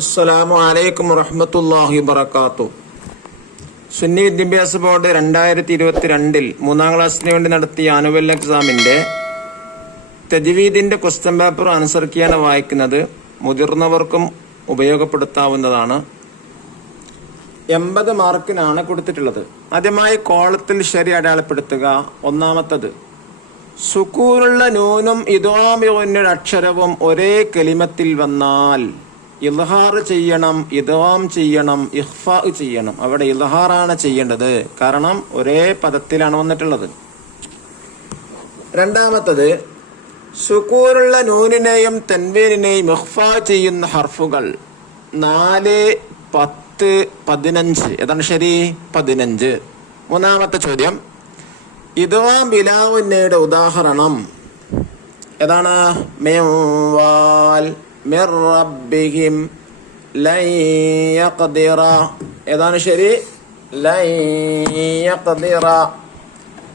അസ്സലാമു അലൈക്കും വറഹ്മത്തുള്ളാഹി വബറകാതുഹു. സുന്നി വിദ്യാഭ്യാസ ബോർഡ് 2022 മൂന്നാം ക്ലാസ്സിന് വേണ്ടി നടത്തിയ ആനുവൽ എക്സാമിന്റെ തജ്വീദിന്റെ ക്വസ്റ്റ്യൻ പേപ്പർ ആൻസർ കീയാണ് വായിക്കുന്നത്. മുതിർന്നവർക്കും ഉപയോഗപ്പെടുത്താവുന്നതാണ്. 80 മാർക്കിനാണ് കൊടുത്തിട്ടുള്ളത്. ആദ്യമായി കോളത്തിൽ ശരി അടയാളപ്പെടുത്തുക. ഒന്നാമത്തത്, സുക്കൂനുള്ള നൂനും ഇദ്ഗാമിന്റെ അക്ഷരവും ഒരേ കലിമത്തിൽ വന്നാൽ ഇൽഹാർ ചെയ്യണം, ഇദ്ഗാം ചെയ്യണം, ഇഖ്ഫാ ചെയ്യണം. അവിടെ ഇൽഹാറാണ് ചെയ്യേണ്ടത്, കാരണം ഒരേ പദത്തിലാണ് വന്നിട്ടുള്ളത്. രണ്ടാമത്തത്, സുക്കൂനുള്ള നൂനിനെയും തൻവീനിനെയും ഇഖ്ഫാ ചെയ്യുന്ന ഹർഫുകൾ 4, 10, 15. ഏതാണ് ശരി? 15. മൂന്നാമത്തെ ചോദ്യം, ഇദ്ഗാം ബിലാവുന്നയുടെ ഉദാഹരണം ഏതാണ്? മിൻവാൽ, മിർ റബ്ബിഹിം, ലൻ യഖ്ദിറ. ഏതാണ് ശരി? ലൻ യഖ്ദിറ.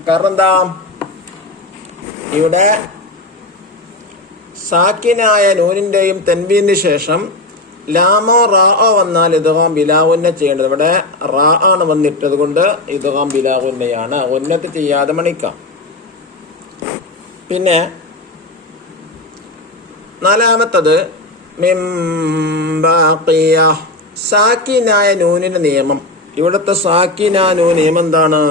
കാരണം എന്താ? ഇവിടെ സാക്കിനായ നൂനിന്റെയും തൻവീനു ശേഷം ലാമോ റാഓ വന്നാൽ ഇദ്ഗാം ബിലാവുന്ന ചെയ്യേണ്ടത്. ഇവിടെ റാ ആണ് വന്നിട്ടത് കൊണ്ട് ഇദ്ഗാം ബിലാവുന്നയാണ്. ഉന്നത്ത് ചെയ്യാതെ മണിക്കാം. പിന്നെ നാലാമത്തത്, മിൻ ബാഖിയ, സാക്കിനായ നൂനിന്റെ നിയമം. ഇവിടുത്തെ സാക്കിനാ നൂൻ നിയമം എന്താണ്?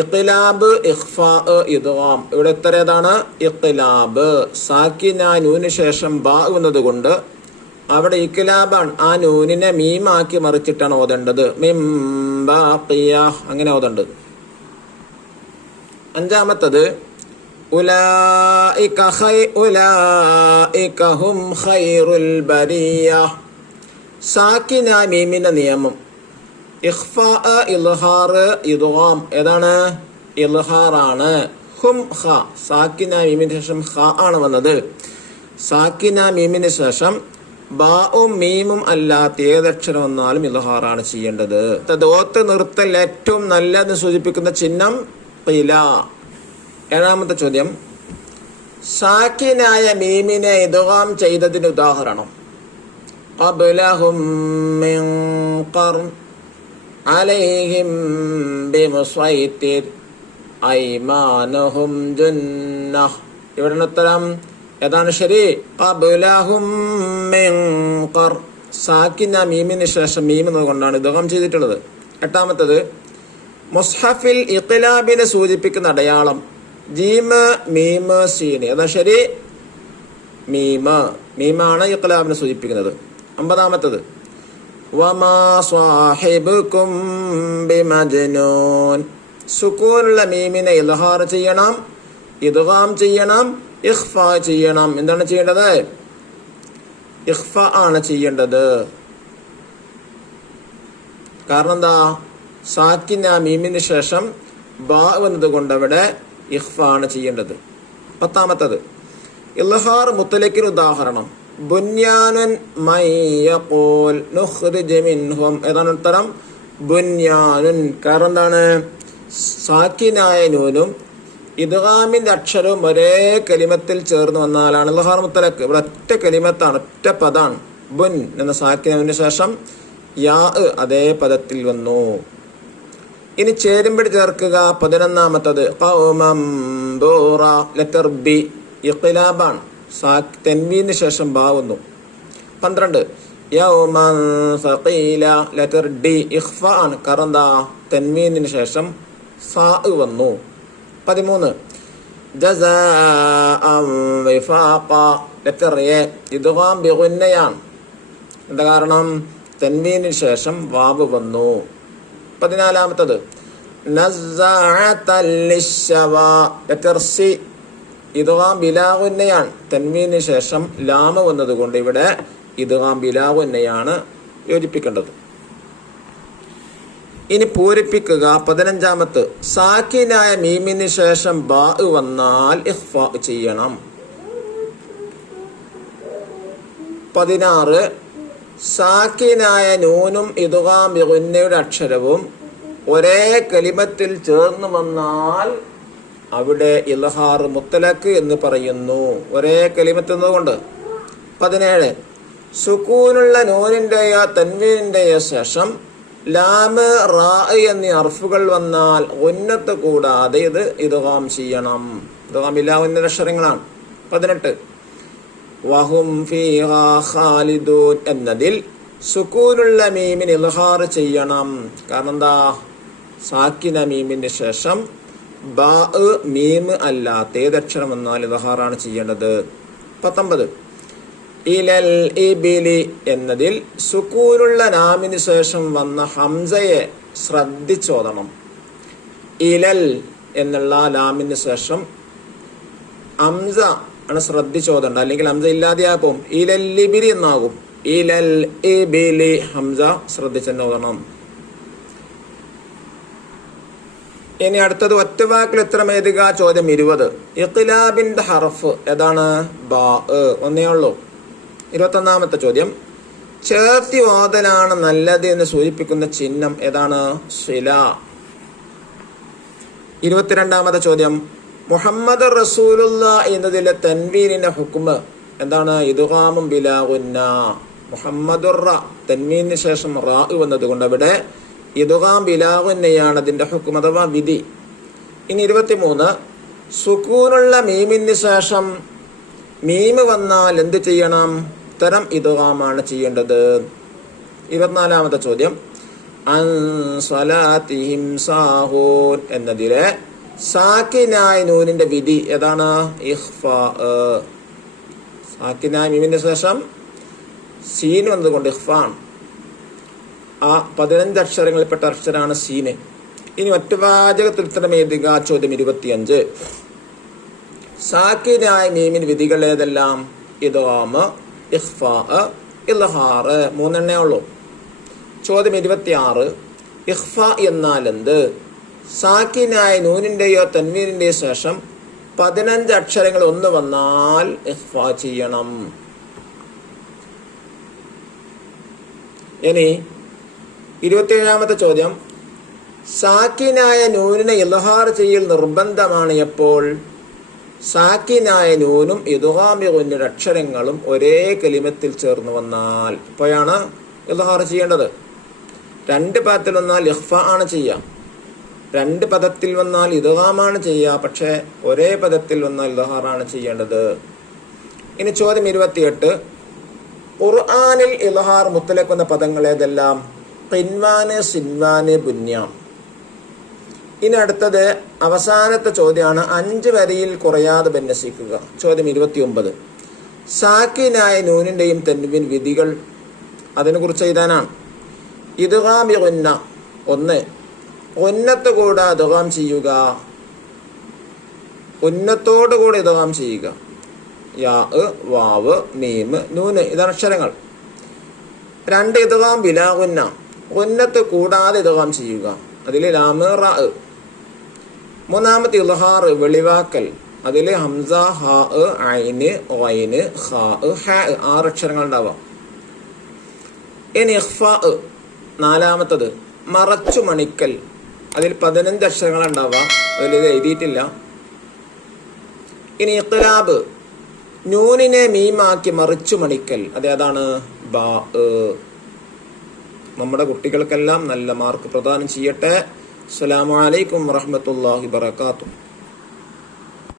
ഇഖ്ലാബ്, ഇഖ്ഫാ, ഇദ്ഗാം. ഇവിടെ എത്ര ഏതാണ്? ഇഖ്ലാബ്. സാക്കിനാ നൂന് ശേഷം ബാ വന്നത് കൊണ്ട് അവിടെ ഇഖ്ലാബാണ്. ആ നൂനിനെ മീമാക്കി മറിച്ചിട്ടാണ് ഓതേണ്ടത്. മിൻ ബാഖിയ, അങ്ങനെ ഓതേണ്ടത്. അഞ്ചാമത്തത്, ഉലൈക ഹും ഖൈറുൽ ബരിയ. സാക്കിന മീമിന്റെ നിയമം ഇഖ്ഫാ, ഇൽഹാർ, ഇദ്ഗാം. ഏതാണ്? ഇൽഹാറാണ്. ഹും ഖ, സാക്കിന മീമിന് ശേഷം ഖ ആണ് വന്നത്. സാക്കിന മീമിന് ശേഷം ബാവും മീമും അല്ലാത്ത ഏതക്ഷരം വന്നാലും ഇൽഹാറാണ് ചെയ്യേണ്ടത്. ഓത്ത് നിർത്തൽ ഏറ്റവും നല്ലതെന്ന് സൂചിപ്പിക്കുന്ന ചിഹ്നം ഖില. ഏഴാമത്തെ ചോദ്യം, സാക്കിനായ മീമിനെ ഇദ്ഗാം ചെയ്തതിന് ഉദാഹരണം ഖബ്ലഹും മിൻ ഖർൻ അലൈഹിം ബിമുസൈത്തിർ ഐമാനുഹും ജന്നഹ്. ഇവിടെ ഉത്തരം ഏതാണ് ശരി? ഖബ്ലഹും മിൻ ഖർൻ. സാക്കിന മീമിന് ശേഷം മീം കൊണ്ടാണ് ഇദ്ഗാം ചെയ്തിട്ടുള്ളത്. എട്ടാമത്തത്, മുസ്ഹഫിൽ ഇഖ്ലാബിനെ സൂചിപ്പിക്കുന്ന അടയാളം ജീമ്, മീമ്, സീന്. അതാ ശരി? മീമ്. മീമാണ് ഇഖ്ലാബിനെ സൂചിപ്പിക്കുന്നത്. 50ാമത്തത്, വമാ സ്വാഹിബുകും ബിമജ്നൂൻ. സുക്കൂനുള്ള മീമിനെ ഇൽഹാർ ചെയ്യണം, ഇദ്ഗാം ചെയ്യണം, ഇഖ്ഫാ ചെയ്യണം. എന്താണ് ചെയ്യേണ്ടത്? ഇഖ്ഫാ ആണ് ചെയ്യേണ്ടത്. കാരണം എന്താ? സാക്കിന മീമിന് ശേഷം ബാ വന്നത് കൊണ്ട് അവിടെ ഇഖ്ഫാ ആണ് ചെയ്യേണ്ടത്. 10ാമത്തത്, ഇൽഹാർ മുത്തലക്കിന് ഉദാഹരണം ബുന്യാനുൻ മൻ യഖൂൽ നുഖ്രിജ് മിൻഹും. ഏതാണ് ഉത്തരം? ബുന്യാനുൻ. കാരണം എന്താണ്? സാക്കിനായ നൂനും ഇദ്ഗാമിന്റെ അക്ഷരവും ഒരേ കലിമത്തിൽ ചേർന്ന് വന്നാലാണ് ഇൽഹാർ മുത്തലക്ക്. ഇവിടെ ഒറ്റ കലിമത്താണ്, ഒറ്റ പദാണ്. ബുൻ എന്ന സാക്കിനു ശേഷം യാ അതേ പദത്തിൽ വന്നു. ഇനി ചേരുമ്പടി ചേർക്കുക. 11ാമത്തത്, ഖൗമം ബൂറ, ലെറ്റർ ബി, ഇഖ്ലാബാണ്. തൻവീന് ശേഷം ബാ വന്നു. 12, യൗമൻ സഖീല, ലെറ്റർ ഡി, ഇഖ്ഫാ ആണ്. കാരണം എന്താ? തൻവീനിന് ശേഷം സാ വന്നു. 13, ജസാഅൻ വിഫാഖ, ലെറ്റർ എ, ഇദ്ഗാം ബിഗുന്നയാണ്. എന്താ കാരണം? തൻവീനിന് ശേഷം വാവ് വന്നു. 14ാമത്തത്, നസ്സഅതൻ ലിശ്ശവാ, ലെറ്റർ സി, ഇദ്ഗാം ബിലാഗുന്നയാണ്. തൻവീനു ശേഷം ലാമ വന്നതുകൊണ്ട് ഇവിടെ ഇദ്ഗാം ബിലാഗുന്നയാണ് യോജിപ്പിക്കേണ്ടത്. ഇനി പൂരിപ്പിക്കുക. 15ാമത്ത്, സാക്കിനായ മീമിന് ശേഷം ബാ വന്നാൽ ഇഖ്ഫാ ചെയ്യണം. 16, സാക്കിനായ നൂനും ഇദ്ഗാം ബിഗുന്നയുടെ അക്ഷരവും ഒരേ കലിമത്തിൽ ചേർന്ന് വന്നാൽ അവിടെ ഇൽഹാർ മുത്തലക്ക് എന്ന് പറയുന്നു, ഒരേ കലിമത്ത് എന്നതുകൊണ്ട്. 17, സുക്കൂനുള്ള നൂനിന്റെയോ തൻവീനിന്റെയോ ശേഷം ലാമ് റാ എന്നീ അർഫുകൾ വന്നാൽ ഉന്നത്ത് കൂടാതെ ഇത് ഇദ്ഗാം ചെയ്യണം. ഇദ്ഗാം ഇല്ലാ ഉന്നത അക്ഷരങ്ങളാണ്. 18 വഹും ഫീഹാ ഖാലിദൂൻ എന്നതിൽ സുക്കൂനുള്ള മീമിന് ഇൽഹാർ ചെയ്യണം. കാരണം എന്താ? സാക്കിന മീമിന് ശേഷം ബാ മീം അല്ലാത്ത ഏതക്ഷരം വന്നാൽ ഇൽഹാറാണ് ചെയ്യേണ്ടത്. 19 ഇലൽ ഇബിലി എന്നതിൽ സുക്കൂനുള്ള നാമിന് ശേഷം വന്ന ഹംസയെ ശ്രദ്ധിച്ചോദണം. ഇലൽ എന്നുള്ള ലാമിന് ശേഷം ഹംസ ആണ് ശ്രദ്ധിച്ചോദണ്ട, അല്ലെങ്കിൽ ഹംസ ഇല്ലാതെയാകും. ഇലൽ ഇബിലി എന്നാകും. ഇലൽ ഇബിലി ഹംസ ശ്രദ്ധിച്ചോദണം. ഇനി അടുത്തത് ഒറ്റവാക്കിൽ ഉത്തരമേതുക? ചോദ്യം 20. ഇഖ്ലാബിന്റെ ഹർഫ് ഏതാണ്? ബാ. ഒന്നേ ഉള്ളൂ. 21ാമത്തെ ചോദ്യം, ചേർത്തി ഓതലാണ് നല്ലത് എന്ന് സൂചിപ്പിക്കുന്ന ചിഹ്നം ഏതാണ്? സില. 22ാമത്തെ ചോദ്യം, മുഹമ്മദ് റസൂലുള്ള എന്നതിലെ തൻവീനിന്റെ ഹുക്മ് എന്താണ്? ഇദ്ഗാമും ബിലാ ഗുന്ന. മുഹമ്മദുർ റ തൻവീനിന് ശേഷം റാ വന്നത് കൊണ്ട് അവിടെ ഇദ്ഗാം ബിലാ ഗുന്നയാണ് അതിന്റെ ഹുക്മ് അഥവാ വിധി. ഇനി 23, സുക്കൂനുള്ള മീമിന് ശേഷം മീമ് വന്നാൽ എന്ത് ചെയ്യണം? ഉത്തരം ഇദ്ഗാമാണ് ചെയ്യേണ്ടത്. 24ാമത്തെ ചോദ്യം, അൻ സ്വലാത്തിഹിം സാഹൂൻ എന്നതിലെ സാക്കിനായ നൂനിന്റെ വിധി ഏതാണ്? ഇഖ്ഫാ. സാക്കിനായ മീമിന്റെ ശേഷം സീൻ വന്നതുകൊണ്ട് ഇഖ്ഫാണ്. ആ 15 അക്ഷരങ്ങളിൽപ്പെട്ട അക്ഷരമാണ് സീന്. ഇനി ഒറ്റവാചകത്തിൽ ഉത്തരം എഴുതുക. ചോദ്യം 25, സാക്കിനായ മീമിൻ വിധികൾ ഏതെല്ലാം? ഇദ്ഗാം, ഇഖ്ഫാ, ഇൽഹാർ. 3 എണ്ണേ ഉള്ളൂ. ചോദ്യം 26, ഇഖ്ഫാ എന്നാൽ എന്ത്? സാക്കിനായ നൂനിന്റെയോ തൻവീനിന്റെയോ ശേഷം 15 അക്ഷരങ്ങൾ ഒന്ന് വന്നാൽ ഇഖ്ഫാ ചെയ്യണം. ഇനി 27ാമത്തെ ചോദ്യം, സാക്കിനായ നൂനിനെ ഇൽഹാർ ചെയ്യൽ നിർബന്ധമാണ് എപ്പോൾ? സാക്കിനായ നൂനും ഇദ്ഗാമി ഗുന്നയുടെ അക്ഷരങ്ങളും ഒരേ കലിമത്തിൽ ചേർന്ന് വന്നാൽ ഇപ്പോഴാണ് ഇൽഹാർ ചെയ്യേണ്ടത്. 2 പദത്തിൽ വന്നാൽ ഇഖ്ഫാ ആണ് ചെയ്യുക, 2 പദത്തിൽ വന്നാൽ ഇദ്ഗാമാണ് ചെയ്യുക. പക്ഷെ ഒരേ പദത്തിൽ വന്നാൽ ഇൽഹാറാണ് ചെയ്യേണ്ടത്. ഇനി ചോദ്യം 28, ഖുർആനിൽ ഇൽഹാർ മുത്തലഖ് എന്ന പദങ്ങൾ ഏതെല്ലാം? ഖിൻവാന്, സിൻവാന്, ബുന്യാം. ഇനി അടുത്തത് അവസാനത്തെ ചോദ്യമാണ് 5 വരിയിൽ കുറയാതെ ബന്നസിക്കുക. ചോദ്യം 29, സാക്കിനായ നൂനിന്റെയും തൻവീൻ വിധികൾ അതിനെ കുറിച്ച് എഴുതാനാണ്. ഇദ്ഗാം ബി ഗുന്ന 1, ഉന്നത്ത് കൂടെ ഇദ്ഗാം ചെയ്യുക, ഉന്നത്തോട് കൂടെ ഇദ്ഗാം ചെയ്യുക. യാ, വാവ്, മീം, നൂന് ഇതാണ് അക്ഷരങ്ങൾ. 2, ഇദ്ഗാം ബിലാ ഗുന്ന, ഉന്നത്ത് കൂടാതെ ഇദ്ഗാം ചെയ്യുക, അതിൽ ലാമ് റാ. 3ാമത്തെ ഇൽഹാർ വെളിവാക്കൽ, അതിൽ ഹംസ, ഹാ, ഐന്, ഗൈന്, ഖാ, ഹാ 6 അക്ഷരങ്ങൾ ഉണ്ടാവാം. ഇനി ഇഖ്ഫാ 4ാമത്തത് മറച്ചു മണിക്കൽ, അതിൽ 15 അക്ഷരങ്ങൾ ഉണ്ടാവാം, അതിൽ ഇത് എഴുതിയിട്ടില്ല. ഇനി ഇഖ്ലാബ് നൂനിനെ മീമാക്കി മറിച്ചു മണിക്കൽ, അതേതാണ്? ബാ. നമ്മുടെ കുട്ടികൾക്കെല്ലാം നല്ല മാർക്ക് പ്രദാനം ചെയ്യട്ടെ. അസ്സലാമു അലൈക്കും വറഹ്മത്തുള്ളാഹി വബറകാതുഹു.